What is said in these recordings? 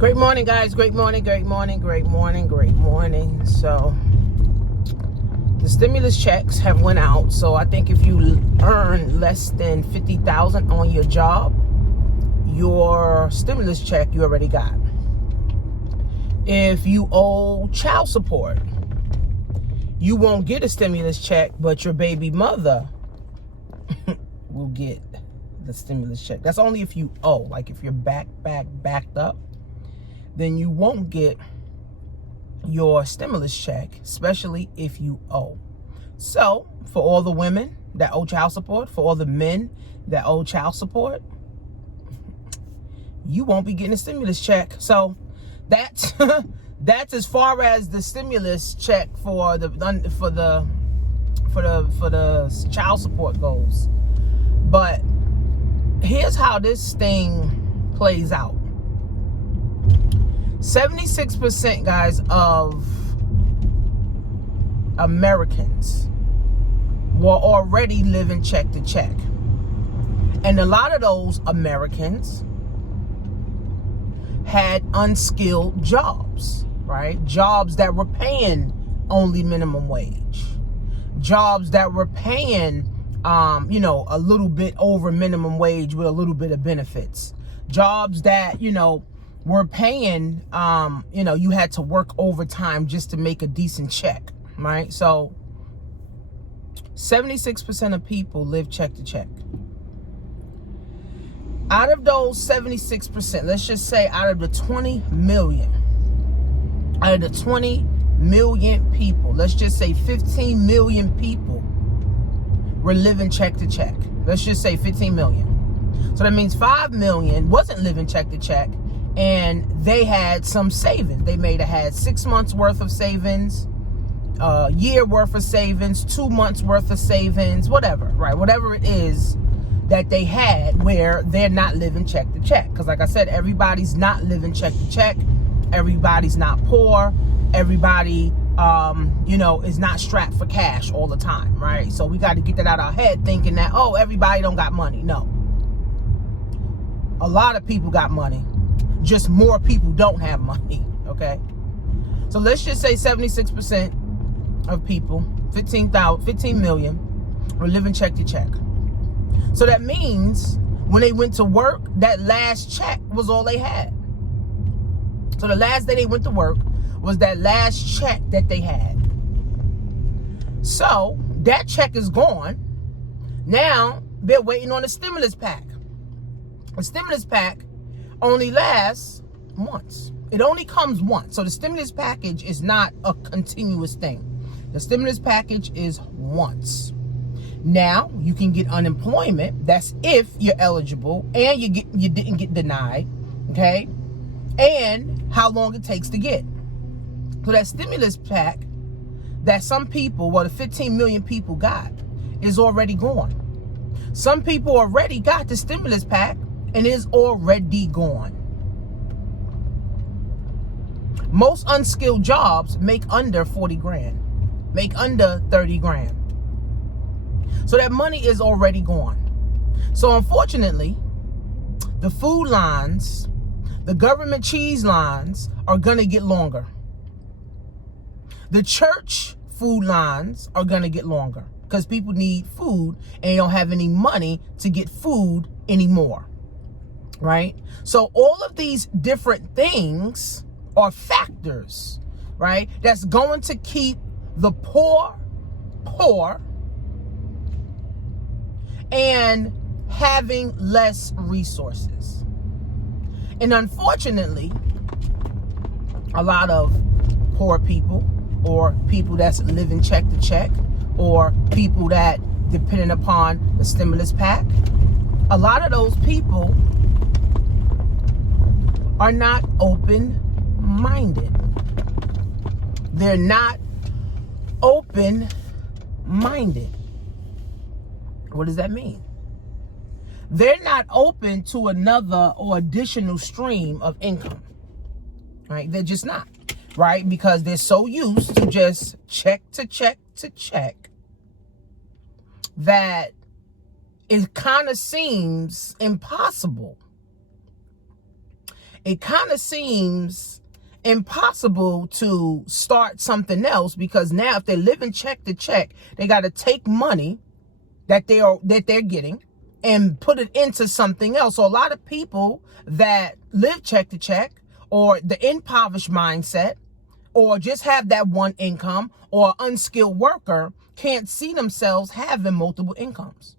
Great morning, guys. Great morning, great morning, great morning, great morning. So the stimulus checks have went out. So I think if you earn less than $50,000 on your job, your stimulus check you already got. If you owe child support, you won't get a stimulus check, but your baby mother will get the stimulus check. That's only if you owe. Like if you're backed up, then you won't get your stimulus check, especially if you owe. So for all the women that owe child support, for all the men that owe child support, you won't be getting a stimulus check. So that's that's as far as the stimulus check for the child support goes. But here's how this thing plays out. 76%, guys, of Americans were already living check to check. And a lot of those Americans had unskilled jobs, right? Jobs that were paying only minimum wage. Jobs that were paying, a little bit over minimum wage with a little bit of benefits. Jobs that, were paying, you had to work overtime just to make a decent check, right? So 76% of people live check to check. Out of those 76%, let's just say out of the 20 million people, let's just say 15 million people were living check to check. Let's just say 15 million. So that means 5 million wasn't living check to check, and they had some savings. They may have had 6 months worth of savings, a year worth of savings, 2 months worth of savings, whatever, right? Whatever it is that they had where they're not living check to check. Because like I said, everybody's not living check to check. Everybody's not poor. Everybody, is not strapped for cash all the time, right? So we got to get that out of our head thinking that, oh, everybody don't got money. No. A lot of people got money. Just more people don't have money, okay? So let's just say 76% of people, 15 million, were living check to check. So that means when they went to work, that last check was all they had. So the last day they went to work was that last check that they had. So that check is gone. Now they're waiting on the stimulus pack. The stimulus pack only lasts once. It only comes once. So the stimulus package is not a continuous thing. The stimulus package is once. Now you can get unemployment. That's if you're eligible and you didn't get denied, okay? And how long it takes to get. So that stimulus pack that some people, the 15 million people got, is already gone. Some people already got the stimulus pack and is already gone. Most unskilled jobs make under 40 grand, make under 30 grand. So that money is already gone. So unfortunately, the food lines, the government cheese lines are gonna get longer. The church food lines are gonna get longer because people need food and they don't have any money to get food anymore. Right? So all of these different things are factors, right? That's going to keep the poor and having less resources. And unfortunately, a lot of poor people or people that's living check to check or people that depending upon the stimulus pack, a lot of those people are not open-minded. They're not open-minded. What does that mean? They're not open to another or additional stream of income, right? They're just not, right? Because they're so used to just check to check to check that it kind of seems impossible it kind of seems impossible to start something else, because now if they're living check to check, they got to take money that they're getting and put it into something else. So a lot of people that live check to check, or the impoverished mindset, or just have that one income, or unskilled worker, can't see themselves having multiple incomes.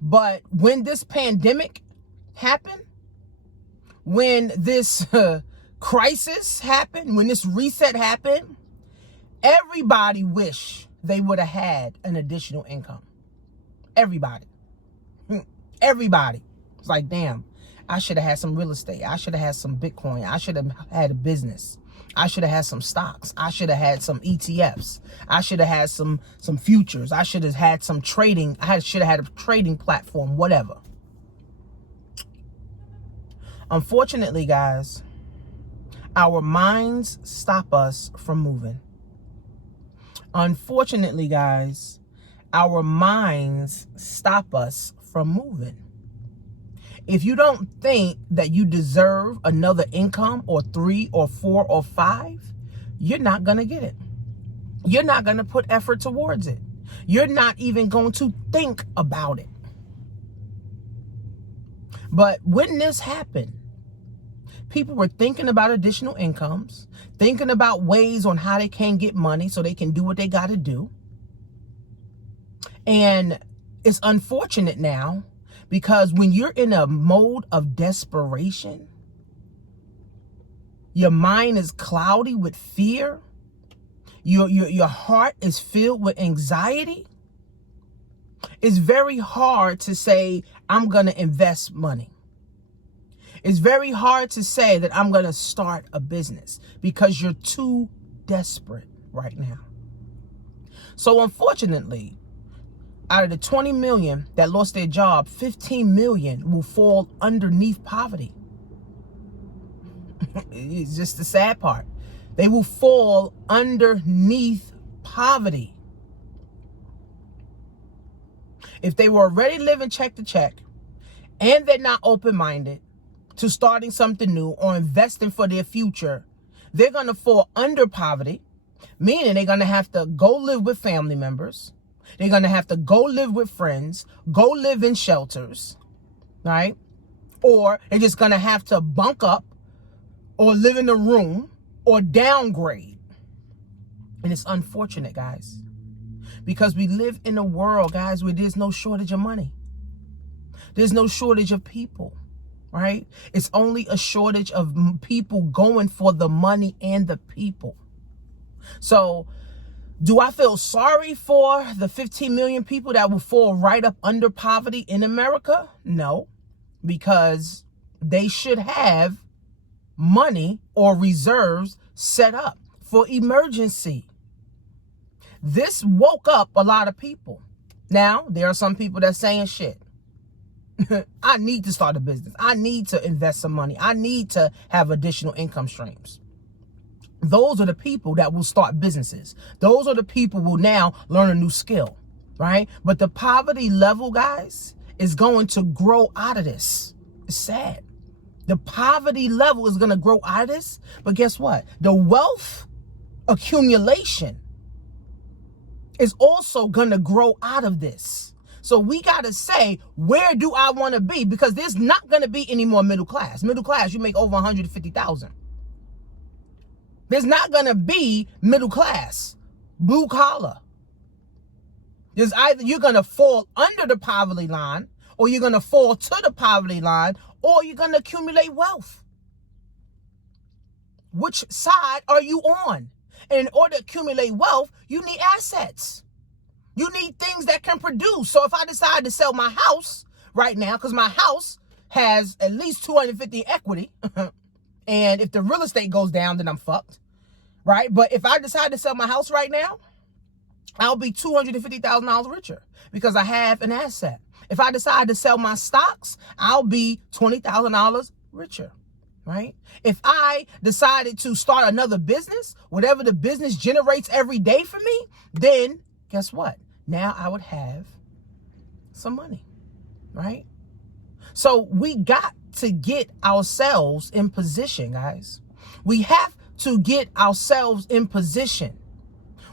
But when this pandemic happened, when this crisis happened, when this reset happened, everybody wish they would have had an additional income. Everybody. Everybody. It's like, damn, I should have had some real estate. I should have had some Bitcoin. I should have had a business. I should have had some stocks. I should have had some ETFs. I should have had some futures. I should have had some trading. I should have had a trading platform, whatever. Unfortunately, guys, our minds stop us from moving. Unfortunately, guys, our minds stop us from moving. If you don't think that you deserve another income, or 3 or 4 or 5, you're not going to get it. You're not going to put effort towards it. You're not even going to think about it. But when this happened, people were thinking about additional incomes, thinking about ways on how they can get money so they can do what they got to do. And it's unfortunate now, because when you're in a mode of desperation, your mind is cloudy with fear, your heart is filled with anxiety, it's very hard to say, I'm going to invest money. It's very hard to say that I'm going to start a business, because you're too desperate right now. So unfortunately, out of the 20 million that lost their job, 15 million will fall underneath poverty. It's just the sad part. They will fall underneath poverty. If they were already living check to check, and they're not open-minded to starting something new or investing for their future, they're going to fall under poverty, meaning they're going to have to go live with family members. They're going to have to go live with friends, go live in shelters, right? Or they're just going to have to bunk up, or live in a room, or downgrade. And it's unfortunate, guys, because we live in a world, guys, where there's no shortage of money. There's no shortage of people, right? It's only a shortage of people going for the money and the people. So do I feel sorry for the 15 million people that will fall right up under poverty in America? No, because they should have money or reserves set up for emergency. This woke up a lot of people. Now, there are some people that are saying, shit, I need to start a business. I need to invest some money. I need to have additional income streams. Those are the people that will start businesses. Those are the people who will now learn a new skill, right? But the poverty level, guys, is going to grow out of this. It's sad. The poverty level is going to grow out of this. But guess what? The wealth accumulation is also going to grow out of this. So we got to say, where do I want to be? Because there's not going to be any more middle class. Middle class, you make over 150,000. There's not going to be middle class, blue collar. There's either you're going to fall under the poverty line, or you're going to fall to the poverty line, or you're going to accumulate wealth. Which side are you on? And in order to accumulate wealth, you need assets. You need things that can produce. So if I decide to sell my house right now, because my house has at least 250 equity, and if the real estate goes down, then I'm fucked, right? But if I decide to sell my house right now, I'll be $250,000 richer because I have an asset. If I decide to sell my stocks, I'll be $20,000 richer, right? If I decided to start another business, whatever the business generates every day for me, then guess what? Now I would have some money, right? So we got to get ourselves in position, guys. We have to get ourselves in position.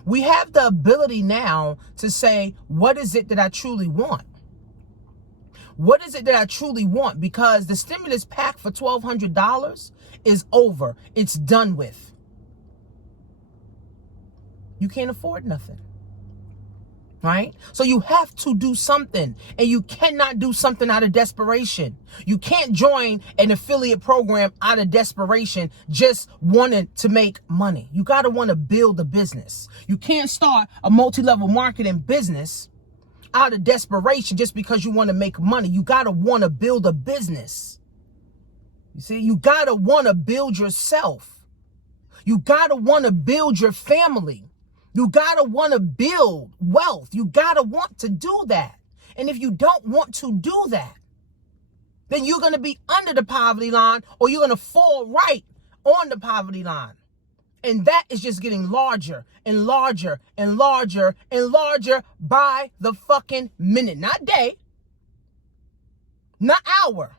We have the ability now to say, what is it that I truly want? What is it that I truly want? Because the stimulus pack for $1,200 is over. It's done with. You can't afford nothing. Right? So you have to do something, and you cannot do something out of desperation. You can't join an affiliate program out of desperation, just wanting to make money. You got to want to build a business. You can't start a multi-level marketing business out of desperation just because you want to make money. You got to want to build a business. You see, you got to want to build yourself. You got to want to build your family. You got to want to build wealth. You got to want to do that. And if you don't want to do that, then you're going to be under the poverty line, or you're going to fall right on the poverty line. And that is just getting larger and larger and larger and larger by the fucking minute. Not day, not hour,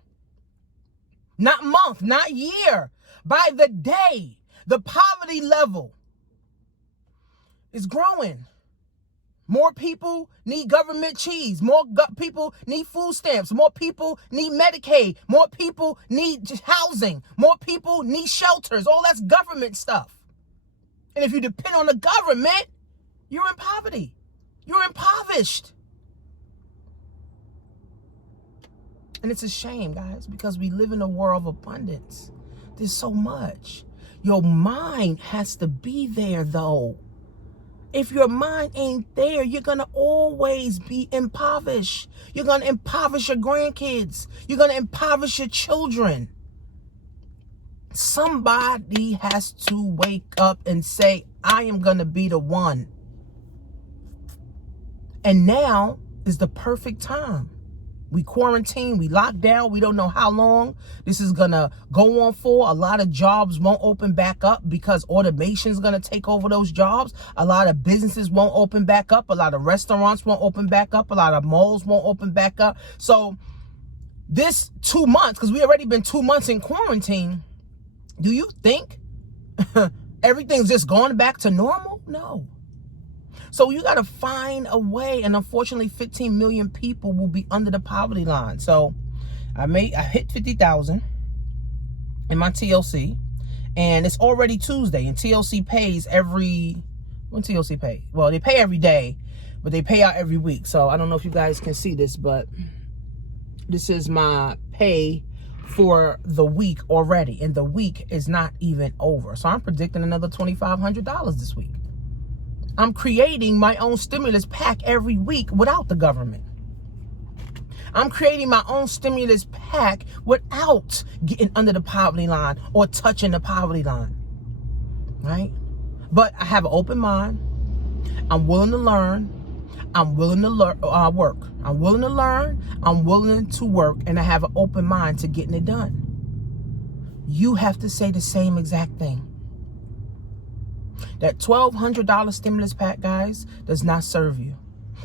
not month, not year. By the day, the poverty level is growing. More people need government cheese. More people need food stamps. More people need Medicaid. More people need housing. More people need shelters. All that's government stuff. And if you depend on the government, you're in poverty. You're impoverished. And it's a shame, guys, because we live in a world of abundance. There's so much. Your mind has to be there, though. If your mind ain't there, you're going to always be impoverished. You're going to impoverish your grandkids. You're going to impoverish your children. Somebody has to wake up and say, I am going to be the one. And now is the perfect time. We quarantine, we lock down. We don't know how long this is going to go on for. A lot of jobs won't open back up because automation is going to take over those jobs. A lot of businesses won't open back up. A lot of restaurants won't open back up. A lot of malls won't open back up. So this 2 months, because we already been 2 months in quarantine, do you think everything's just going back to normal? No. So you got to find a way. And unfortunately, 15 million people will be under the poverty line. So I hit 50,000 in my TLC, and it's already Tuesday, and TLC pays when TLC pay? Well, they pay every day, but they pay out every week. So I don't know if you guys can see this, but this is my pay for the week already, and the week is not even over. So I'm predicting another $2,500 this week. I'm creating my own stimulus pack every week without the government. I'm creating my own stimulus pack without getting under the poverty line or touching the poverty line, right? But I have an open mind. I'm willing to learn. I'm willing to work. I'm willing to learn. I'm willing to work, and I have an open mind to getting it done. You have to say the same exact thing. That $1,200 stimulus pack, guys, does not serve you.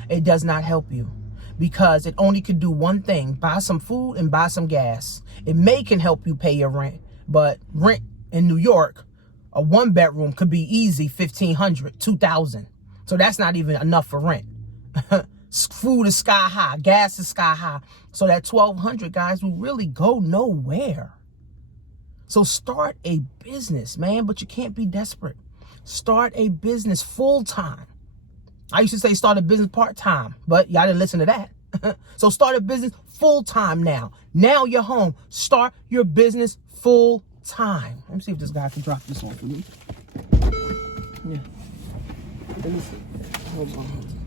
It does not help you, because it only could do one thing: buy some food and buy some gas. It can help you pay your rent, but rent in New York, a 1-bedroom could be easy $1,500, $2,000. So that's not even enough for rent. Food is sky high, gas is sky high. So that $1,200, guys, will really go nowhere. So start a business, man, but you can't be desperate. Start a business full-time. I used to say start a business part-time, but y'all didn't listen to that. So start a business full-time now. Now you're home. Start your business full-time. Let me see if this guy can drop this on for me. Yeah. Let me see. Hold on.